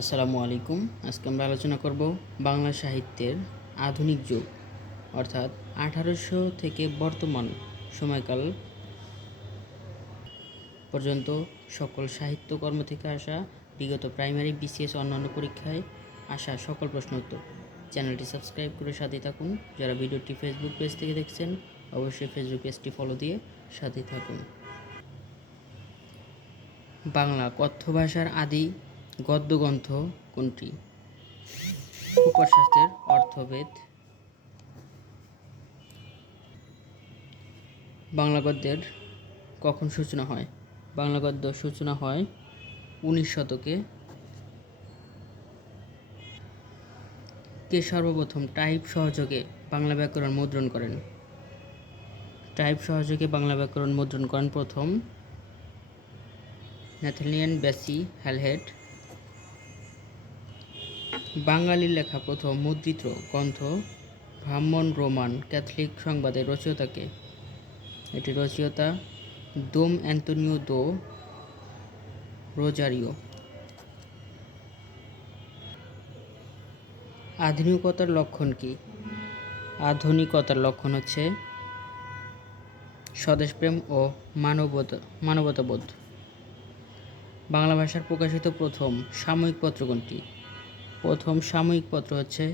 আসসালামু আলাইকুম। আজকে আমরা আলোচনা করব বাংলা সাহিত্যের আধুনিক যুগ অর্থাৎ 1800 থেকে বর্তমান সময়কাল পর্যন্ত সকল সাহিত্যকর্ম থেকে আসা বিগত প্রাইমারি, বিসিএস অন্যান্য পরীক্ষায় আসা সকল প্রশ্ন উত্তর। চ্যানেলটি সাবস্ক্রাইব করে সাথে থাকুন। যারা ভিডিওটি ফেসবুক পেজ থেকে দেখছেন অবশ্যই ফেসবুক পেজটি ফলো দিয়ে সাথে থাকুন। বাংলা কথ্য ভাষার আদি গদ্যগ্রন্থ কোনটি? উপশাস্ত্রের অর্থভেদ। বাংলা গদ্যের কখন সূচনা হয়? বাংলা গদ্য সূচনা হয় 19 শতকে। কে সর্বপ্রথম টাইপ সহযোগে বাংলা ব্যাকরণ মুদ্রণ করেন? টাইপ সহযোগে বাংলা ব্যাকরণ মুদ্রণ করেন প্রথম ন্যাথানিয়েল বেসি হ্যালহেড। বাঙালির লেখা প্রথম মুদ্রিত গ্রন্থ ব্রাহ্মণ রোমান ক্যাথলিক সংবাদের রচয়িতাকে? এটি রচয়িতা দোম অ্যান্তোনিও দো রোজারিও। আধুনিকতার লক্ষণ কি? আধুনিকতার লক্ষণ হচ্ছে স্বদেশপ্রেম ও মানবতাবোধ। বাংলা ভাষার প্রকাশিত প্রথম সাময়িক পত্র কোনটি? প্রথম সাময়িক পত্র হচ্ছে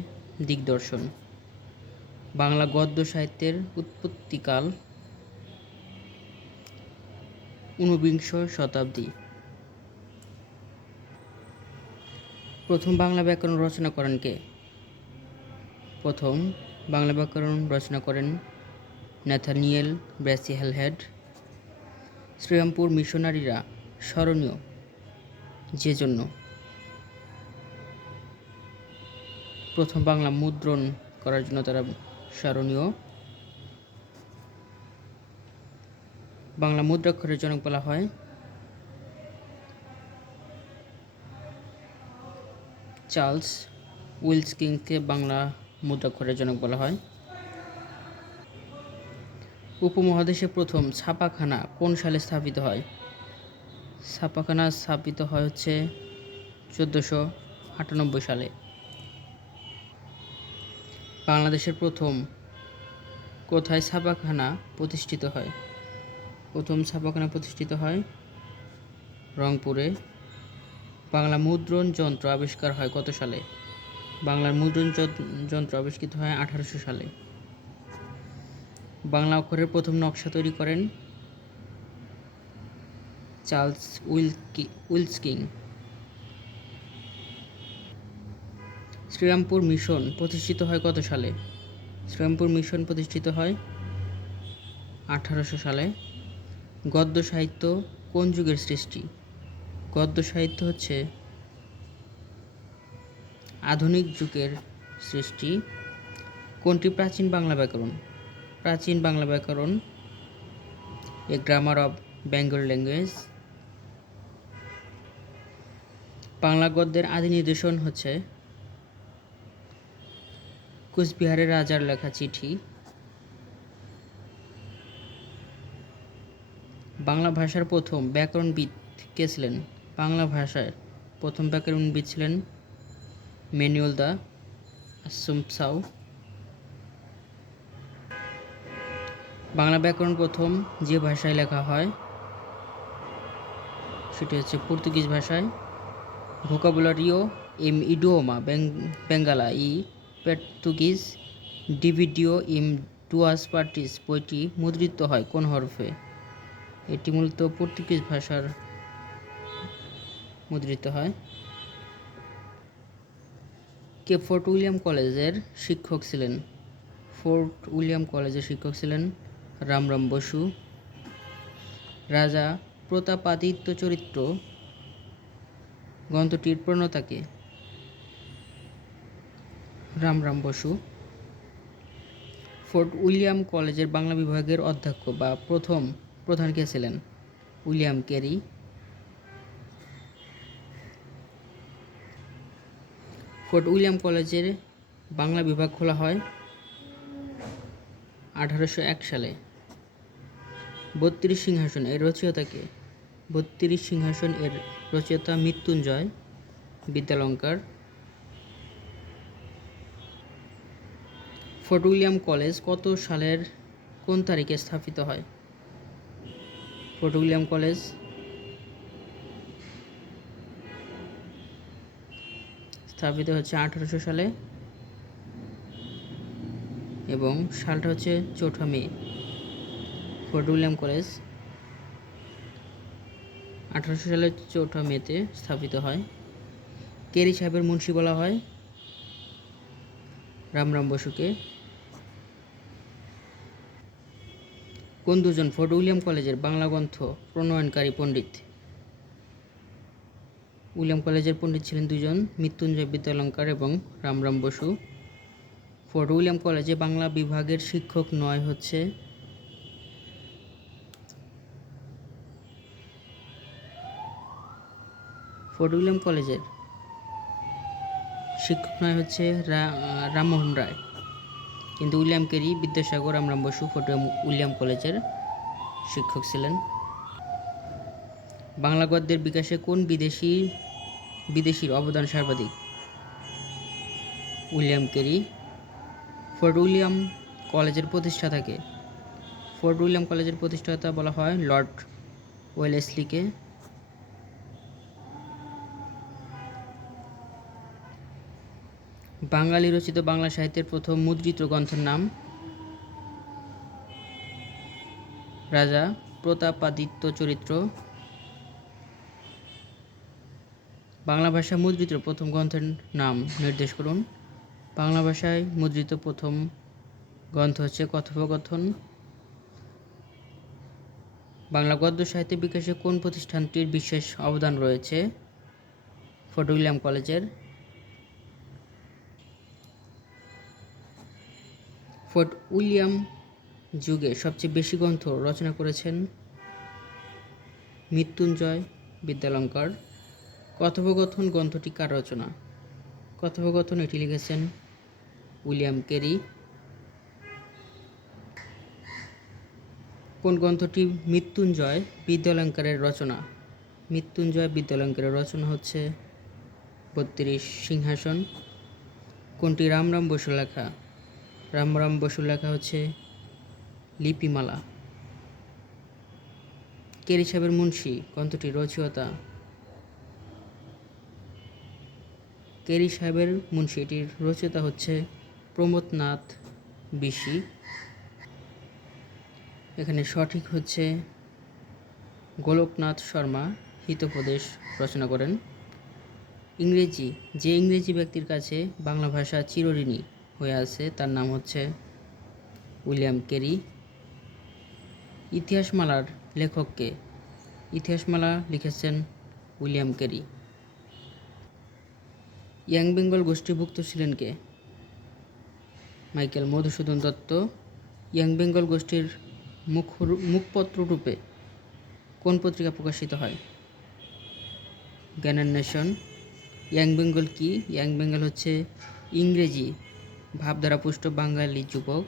দিগদর্শন। বাংলা গদ্য সাহিত্যের উৎপত্তিকাল 19বিংশ শতাব্দী। প্রথম বাংলা ব্যাকরণ রচনা করেন কে? প্রথম বাংলা ব্যাকরণ রচনা করেন ন্যাথানিয়েল বেসি হ্যালহেড। শ্রীরামপুর মিশনারিরা স্মরণীয় যে জন্য? প্রথম বাংলা মুদ্রণ করার জন্য তারা স্মরণীয়। বাংলা মুদ্রাক্ষরের জনক বলা হয় চার্লস উইলকিন্সকে বাংলা মুদ্রাক্ষরের জনক বলা হয়। উপমহাদেশে প্রথম ছাপাখানা কোন সালে স্থাপিত হয়? ছাপাখানা স্থাপিত হয় হচ্ছে 1498 সালে। বাংলাদেশের প্রথম কোথায় ছাপাখানা প্রতিষ্ঠিত হয়? প্রথম ছাপাখানা প্রতিষ্ঠিত হয় রংপুরে। বাংলা মুদ্রণ যন্ত্র আবিষ্কার হয় কত সালে? বাংলার মুদ্রণ যন্ত্র আবিষ্কৃত হয় 1800 সালে। বাংলা অক্ষরের প্রথম নকশা তৈরি করেন চার্লস উইলকিন। শ্রীরামপুর মিশন প্রতিষ্ঠিত হয় কত সালে? শ্রীরামপুর মিশন প্রতিষ্ঠিত হয় 1800 সালে। গদ্য সাহিত্য কোন যুগের সৃষ্টি? গদ্য সাহিত্য হচ্ছে আধুনিক যুগের সৃষ্টি। কোনটি প্রাচীন বাংলা ব্যাকরণ? প্রাচীন বাংলা ব্যাকরণ a grammar of Bengal language. Bangla গদ্যের আদি নিদর্শন হচ্ছে কুচবিহারের রাজার লেখা চিঠি। বাংলা ভাষার প্রথম ব্যাকরণবিদ কে ছিলেন? বাংলা ভাষার প্রথম ব্যাকরণবিদ ছিলেন ম্যানুয়েল দা আসুম্পসাও। বাংলা ব্যাকরণ প্রথম যে ভাষায় লেখা হয় সেটি হচ্ছে পর্তুগিজ ভাষায়। ভোকাবুলারিও ইম ইডিওমা বেঙ্গালা ই পর্তুগিজ ডিভিডিও ইম ডুয়াস পার্টিস বইটি মুদ্রিত হয় কোন হরফে? এটি মূলত পর্তুগিজ ভাষার মুদ্রিত হয়। কে ফোর্ট উইলিয়াম কলেজের শিক্ষক ছিলেন? ফোর্ট উইলিয়াম কলেজের শিক্ষক ছিলেন রামরাম বসু। রাজা প্রতাপাদিত্য চরিত্র গ্রন্থটির প্রণেতা কে? রামরাম বসু। ফোর্ট উইলিয়াম কলেজের বাংলা বিভাগের অধ্যক্ষ বা প্রথম প্রধান কে ছিলেন? William carry. ফোর্ট উইলিয়াম কলেজের বাংলা বিভাগ খোলা হয় 1801 সালে। 32 সিংহাসন এর রচয়িতা কে? 32 সিংহাসন এর রচয়িতা Mrityunjay. Vidyalankar. Fort William college কত সালের কোন তারিখে স্থাপিত হয়? ফোর্ট উইলিয়াম কলেজ স্থাপিত হচ্ছে 1800 সালে এবং সালটা হচ্ছে 4 মে। ফোর্ট উইলিয়াম কলেজ 1800 সালের 4 মেতে স্থাপিত হয়। কেরি সাহেবের মুন্সি বলা হয় রামরাম বসুকে। কোন দুজন ফোর্ট উইলিয়াম কলেজের বাংলা গ্রন্থ প্রণয়নকারী পণ্ডিত? উইলিয়াম কলেজের পণ্ডিত ছিলেন দুজন, মৃত্যুঞ্জয় বিদ্যালঙ্কার এবং রামরাম বসু। ফোর্ট উইলিয়াম কলেজে বাংলা বিভাগের শিক্ষক নয় হচ্ছে ফোর্ট উইলিয়াম কলেজের শিক্ষক নয় হচ্ছে রামমোহন রায়, কিন্তু William Carey, Vidyasagar, Ramram Basu fort William কলেজের শিক্ষক ছিলেন। বাংলা গদ্যের বিকাশে কোন বিদেশির অবদান সর্বাধিক? William Carey. ফোর্ট উইলিয়াম কলেজের প্রতিষ্ঠাতাকে? ফোর্ট উইলিয়াম কলেজের প্রতিষ্ঠাতা বলা হয় লর্ড ওয়েলেসলিকে। বাঙালি রচিত বাংলা সাহিত্যের প্রথম মুদ্রিত গ্রন্থের নাম? রাজা প্রতাপাদিত্য চরিত্র। বাংলা ভাষায় মুদ্রিত প্রথম গ্রন্থের নাম নির্দেশ করুন। বাংলা ভাষায় মুদ্রিত প্রথম গ্রন্থ হচ্ছে কথোপকথন। বাংলা গদ্য সাহিত্যের বিকাশে কোন প্রতিষ্ঠানটির বিশেষ অবদান রয়েছে? ফোর্ট উইলিয়াম কলেজের। ফোর্ট উইলিয়াম যুগে সবচেয়ে বেশি গ্রন্থ রচনা করেছেন মৃত্যুঞ্জয় বিদ্যালঙ্কার। কথোপকথন গ্রন্থটি কার রচনা? কথোপকথন এটি লিখেছেন উইলিয়াম কেরি। কোন গ্রন্থটি মৃত্যুঞ্জয় বিদ্যালঙ্কারের রচনা? মৃত্যুঞ্জয় বিদ্যালঙ্কারের রচনা হচ্ছে 32 সিংহাসন। কোনটি রামরাম বসুর লেখা? রামরাম বসুর লেখা হচ্ছে লিপিমালা। কেরি সাহেবের মুন্সি গ্রন্থটির রচয়িতা? কেরি সাহেবের মুন্সি এটির রচয়িতা হচ্ছে প্রমথনাথ বিশি। এখানে সঠিক হচ্ছে গোলকনাথ শর্মা হিতোপদেশ রচনা করেন। যে ইংরেজি ব্যক্তির কাছে বাংলা ভাষা চিরঋণী হয়ে আছে তার নাম হচ্ছে উইলিয়াম কেরি। ইতিহাসমালার লেখককে? ইতিহাসমালা লিখেছেন উইলিয়াম কেরি। ইয়াং বেঙ্গল গোষ্ঠীভুক্ত ছিলেন কে? মাইকেল মধুসূদন দত্ত। ইয়াং বেঙ্গল গোষ্ঠীর মুখপত্র রূপে কোন পত্রিকা প্রকাশিত হয়? জ্ঞানের নেশন। ইয়াং বেঙ্গল কি? ইয়াং বেঙ্গল হচ্ছে ইংরেজি ভাবধারা পুষ্ট বাঙালি যুবক।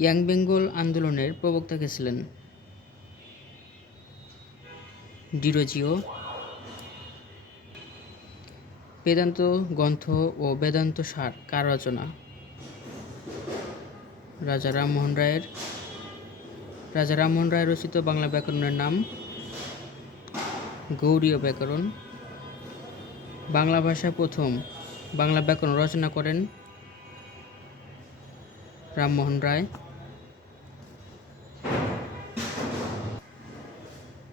ইয়াং বেঙ্গল আন্দোলনের প্রবক্তা কে ছিলেন? ডিরোজিও। বেদান্ত গ্রন্থ ও বেদান্ত সার কার রচনা? রাজা রামমোহন রায়ের। রাজা রামমোহন রায় রচিত বাংলা ব্যাকরণের নাম গৌড়ীয় ব্যাকরণ। বাংলা ভাষায় প্রথম বাংলা ব্যাকরণ রচনা করেন রামমোহন রায়।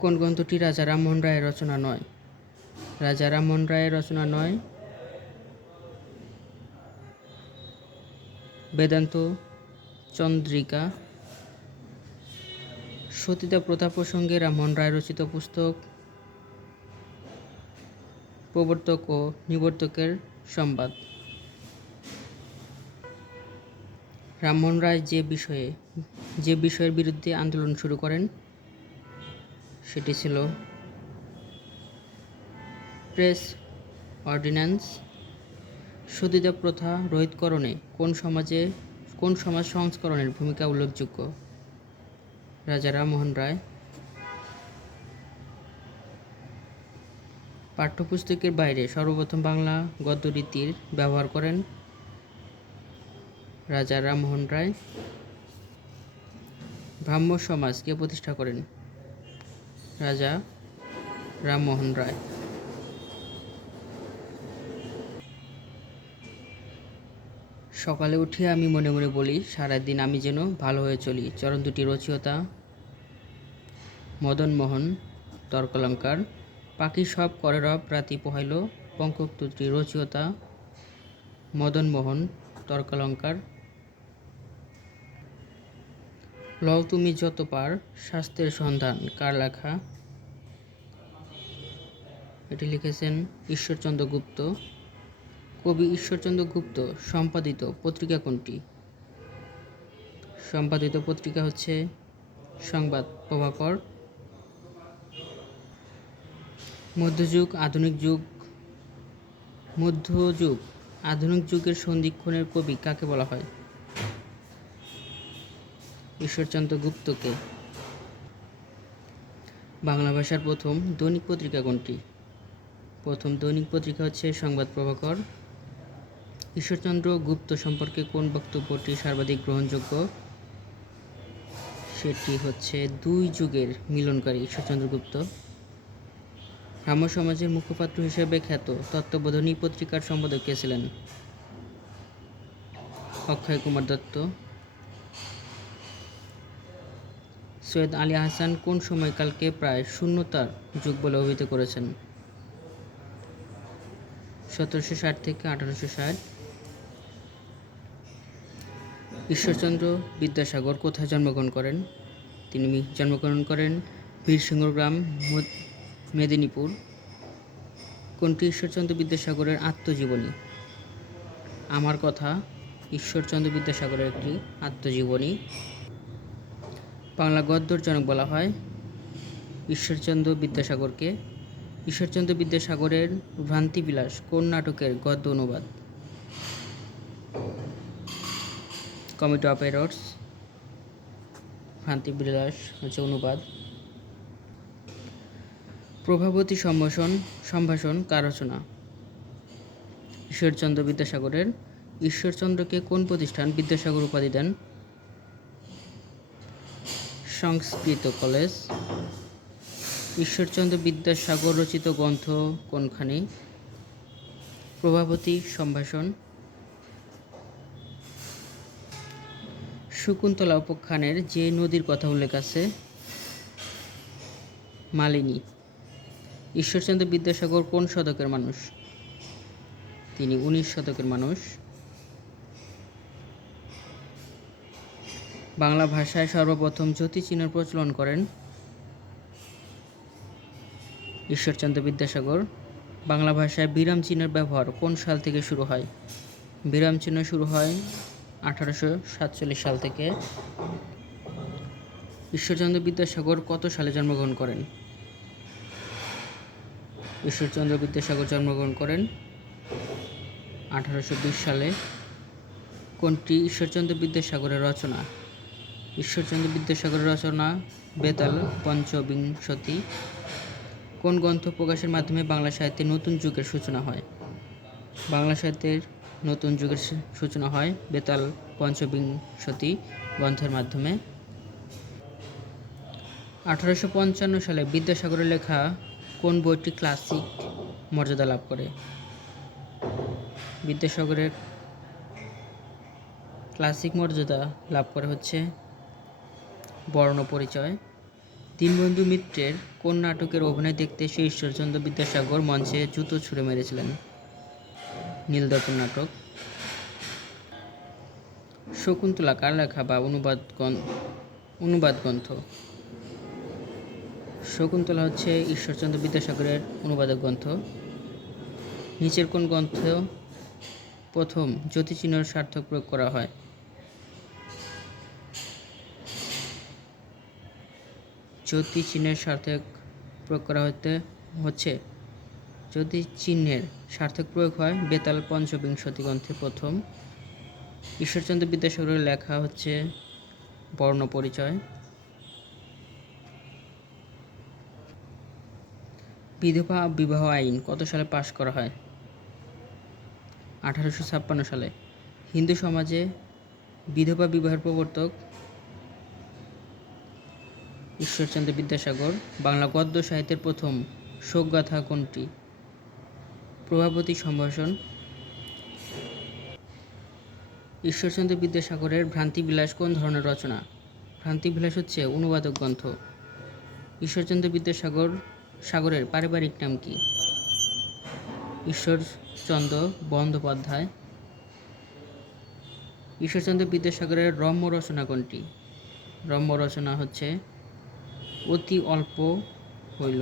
কোন গ্রন্থটি রাজা রামমোহন রায়ের রচনা নয়? রাজা রামমোহন রায়ের রচনা নয় বেদান্ত চন্দ্রিকা। সতীদাহ প্রথা প্রসঙ্গে রামমোহন রায় রচিত পুস্তক প্রবর্তক ও নিবর্তকের সংবাদ। রামমোহন রায় যে বিষয়ের বিরুদ্ধে আন্দোলন শুরু করেন সেটি ছিল প্রেস অর্ডিন্যান্স। সতীদাহ প্রথা রোধকরণে কোন সমাজ সংস্করণের ভূমিকা উল্লেখযোগ্য? রাজা রামমোহন রায়। পাঠ্যপুস্তকের বাইরে সর্বপ্রথম বাংলা গদ্যরীতির ব্যবহার করেন রাজা রামমোহন রায়। ব্রাহ্ম সমাজ কে প্রতিষ্ঠা করেন? রাজা রামমোহন রায়। সকালে উঠিয়া আমি মনে মনে বলি, সারাদিন আমি যেন ভালো হয়ে চলি। চরণ দুটি রচয়িতা মদনমোহন তর্কালঙ্কার। পাখি সব করে রব রাতি পোহাইল, পঙ্কোক্তটি রচয়িতা মদনমোহন তর্কালঙ্কার। লও তুমি যত পার স্বাস্থ্যের সন্ধান, কার লেখা? এটি লিখেছেন ঈশ্বরচন্দ্র গুপ্ত। কবি ঈশ্বরচন্দ্র গুপ্ত সম্পাদিত পত্রিকা কোনটি? সম্পাদিত পত্রিকা হচ্ছে সংবাদ প্রভাকর। মধ্যযুগ আধুনিক যুগের সন্ধিক্ষণের কবি কাকে বলা হয়? ঈশ্বরচন্দ্র গুপ্তকে। বাংলা ভাষার প্রথম দৈনিক পত্রিকা কোনটি? প্রথম দৈনিক পত্রিকা হচ্ছে সংবাদ প্রভাকর। ঈশ্বরচন্দ্র গুপ্ত সম্পর্কে কোন বক্তব্যটি সর্বাধিক গ্রহণযোগ্য? সেটি হচ্ছে দুই যুগের মিলনকারী ঈশ্বরচন্দ্র গুপ্ত। ব্রাহ্ম সমাজের মুখপাত্র হিসেবে খ্যাত তত্ত্ববোধিনী পত্রিকার সম্পাদক কে ছিলেন? অক্ষয় কুমার দত্ত। সৈয়দ আলী আহসান কোন সময়কালকে প্রায় শূন্যতার যুগ বলে অভিহিত করেছেন? 1760 থেকে 1860। ঈশ্বরচন্দ্র বিদ্যাসাগর কোথায় জন্মগ্রহণ করেন? তিনি জন্মগ্রহণ করেন বীরসিংহ গ্রাম, মেদিনীপুর। কোনটি ঈশ্বরচন্দ্র বিদ্যাসাগরের আত্মজীবনী? আমার কথা ঈশ্বরচন্দ্র বিদ্যাসাগরের একটি আত্মজীবনী। বাংলা গদ্যের জনক বলা হয় ঈশ্বরচন্দ্র বিদ্যাসাগরকে। ঈশ্বরচন্দ্র বিদ্যাসাগরের ভ্রান্তিবিলাস কোন নাটকের গদ্য অনুবাদ? Committee of errors. ভ্রান্তিবিলাস হচ্ছে অনুবাদ। প্রভাবতী সম্ভাষণ কার রচনা? ঈশ্বরচন্দ্র বিদ্যাসাগরের। ঈশ্বরচন্দ্রকে কোন প্রতিষ্ঠান বিদ্যাসাগর উপাধি দেন? সংস্কৃত কলেজ। ঈশ্বরচন্দ্র বিদ্যাসাগর রচিত গ্রন্থ কোনখানি? প্রভাবতী সম্ভাষণ। শকুন্তলা উপাখ্যানের যে নদীর কথা উল্লেখ আছে? মালিনী। ঈশ্বরচন্দ্র বিদ্যাসাগর কোন শতকের মানুষ? তিনি 19 শতকের মানুষ। বাংলা ভাষায় সর্বপ্রথম জ্যোতিচিহ্নের প্রচলন করেন ঈশ্বরচন্দ্র বিদ্যাসাগর। বাংলা ভাষায় বিরাম চিহ্নের ব্যবহার কোন সাল থেকে শুরু হয়? বিরাম চিহ্ন শুরু হয় 1847 সাল থেকে। ঈশ্বরচন্দ্র বিদ্যাসাগর কত সালে জন্মগ্রহণ করেন? ঈশ্বরচন্দ্র বিদ্যাসাগর জন্মগ্রহণ করেন 1820 সালে। কোনটি ঈশ্বরচন্দ্র বিদ্যাসাগরের রচনা? ঈশ্বরচন্দ্র বিদ্যাসাগরের রচনা বেতাল পঞ্চবিংশতি। কোন গ্রন্থ প্রকাশের মাধ্যমে বাংলা সাহিত্যের নতুন যুগের সূচনা হয়? বাংলা সাহিত্যের নতুন যুগের সূচনা হয় বেতাল পঞ্চবিংশতি গ্রন্থের মাধ্যমে। 1855 সালে বিদ্যাসাগরের লেখা কোন বইটি ক্লাসিক মর্যাদা লাভ করে? বিদ্যাসাগরের ক্লাসিক মর্যাদা লাভ করে হচ্ছে বর্ণপরিচয়। দীনবন্ধু মিত্রের কোন নাটকের অভিনয় দেখতে এসে ঈশ্বরচন্দ্র বিদ্যাসাগর মঞ্চে জুতো ছুঁড়ে মেরেছিলেন? নীলদর্পণ নাটক। শকুন্তলা কার লেখা বা অনুবাদ গ্রন্থ? শকুন্তলা হচ্ছে ঈশ্বরচন্দ্র বিদ্যাসাগরের অনুবাদক গ্রন্থ। নিচের কোন গ্রন্থে প্রথম জ্যোতিচিহ্নের সার্থক প্রয়োগ করা হয়? জ্যোতিচিহ্নের সার্থক প্রয়োগ করা হচ্ছে জ্যোতিচিহ্নের সার্থক প্রয়োগ হয় বেতাল পঞ্চবিংশতি গ্রন্থে প্রথম। ঈশ্বরচন্দ্র বিদ্যাসাগরের লেখা হচ্ছে বর্ণপরিচয়। বিধবা বিবাহ আইন কত সালে পাশ করা হয়? 1856 সালে। হিন্দু সমাজে বিধবা বিবাহের প্রবর্তক ঈশ্বরচন্দ্র বিদ্যাসাগর। বাংলা গদ্য সাহিত্যের প্রথম শোকগাথা কোনটি? প্রভাবতী সম্ভাষণ। ঈশ্বরচন্দ্র বিদ্যাসাগরের ভ্রান্তিবিলাস কোন ধরনের রচনা? ভ্রান্তিবিলাস হচ্ছে অনুবাদক গ্রন্থ। ঈশ্বরচন্দ্র সাগরের পারিবারিক নাম কি? ঈশ্বরচন্দ্র বন্দ্যোপাধ্যায়। ঈশ্বরচন্দ্র বিদ্যাসাগরের রম্য রচনা কোনটি? রম্য রচনা হচ্ছে অতি অল্প হইল।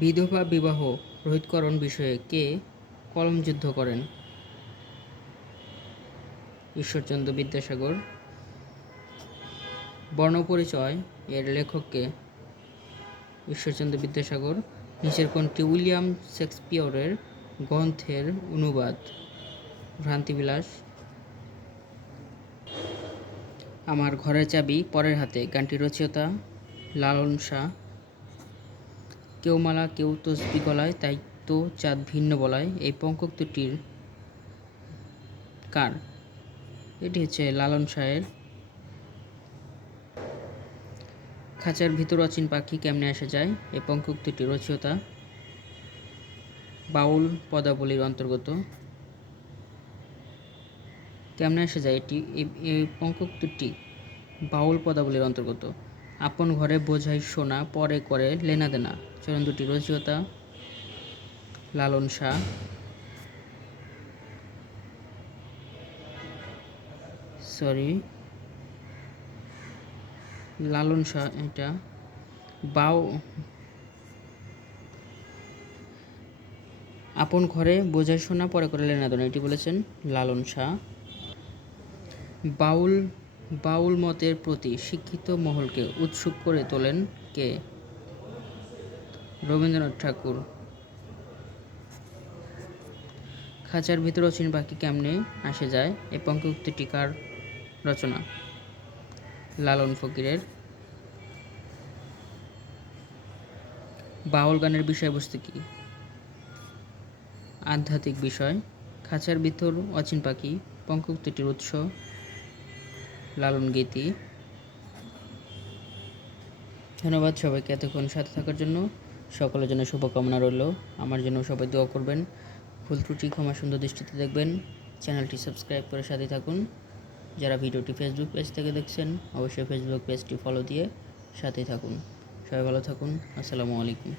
বিধবা বিবাহ রোহিতকরণ বিষয়ে কে কলমযুদ্ধ করেন? ঈশ্বরচন্দ্র বিদ্যাসাগর। বর্ণপরিচয় এর লেখককে? ঈশ্বরচন্দ্র বিদ্যাসাগর। নিচের কোনটি উইলিয়াম শেক্সপিয়রের গ্রন্থের অনুবাদ? ভ্রান্তিবিলাস। আমার ঘরের চাবি পরের হাতে গানটির রচয়িতা লালন শাহ। কেউ মালা কেউ তসবি গলায়, তাই তো চাঁদ ভিন্ন বলায়, এই পঙ্কোক্তিটির কার? এটি হচ্ছে লালন শাহের। খাঁচার ভিতর অচিন পাখি কেমনে আসা যায়, এই পঙ্কোক্তিটি রচয়িতা বাউল পদাবলীর অন্তর্গত। কেমনে আসা যায় এটি এই পঙ্কোক্তিটি বাউল পদাবলীর অন্তর্গত। আপন ঘরে বোঝাই সোনা, পরে করে লেনা দেনা, চরণ দুটি রচয়িতা লালন শাহ। লালন শাহ এটা আপন ঘরে বোঝাই সোনা, পরে করে লেনা দেনা, এটি বলেছেন লালন শাহ। বাউল মতের প্রতি শিক্ষিত মহলকে উৎসুক করে তোলেন কে? রবীন্দ্রনাথ ঠাকুর। খাঁচার ভিতর অচিন পাখি কেমনে আসে যায়, এই পঙ্কোক্তিটি কার রচনা? লালন ফকিরের। বাউল গানের বিষয়বস্তু কি? আধ্যাত্মিক বিষয়। খাঁচার ভিতর অচিন পাখি পঙ্কোক্তিটির উৎস লালন গীতি। ধন্যবাদ সবাইকে এতক্ষণ সাথে থাকার জন্য। সকলের জন্য শুভকামনা রইল। আমার জন্য সবাই দোয়া করবেন। ভুল ত্রুটি ক্ষমা সুন্দর দৃষ্টিতে দেখবেন। চ্যানেলটি সাবস্ক্রাইব করে সাথে থাকুন। যারা ভিডিওটি ফেসবুক পেজ থেকে দেখছেন অবশ্যই ফেসবুক পেজটি ফলো দিয়ে সাথেই থাকুন। সবাই ভালো থাকুন। আসসালামু আলাইকুম।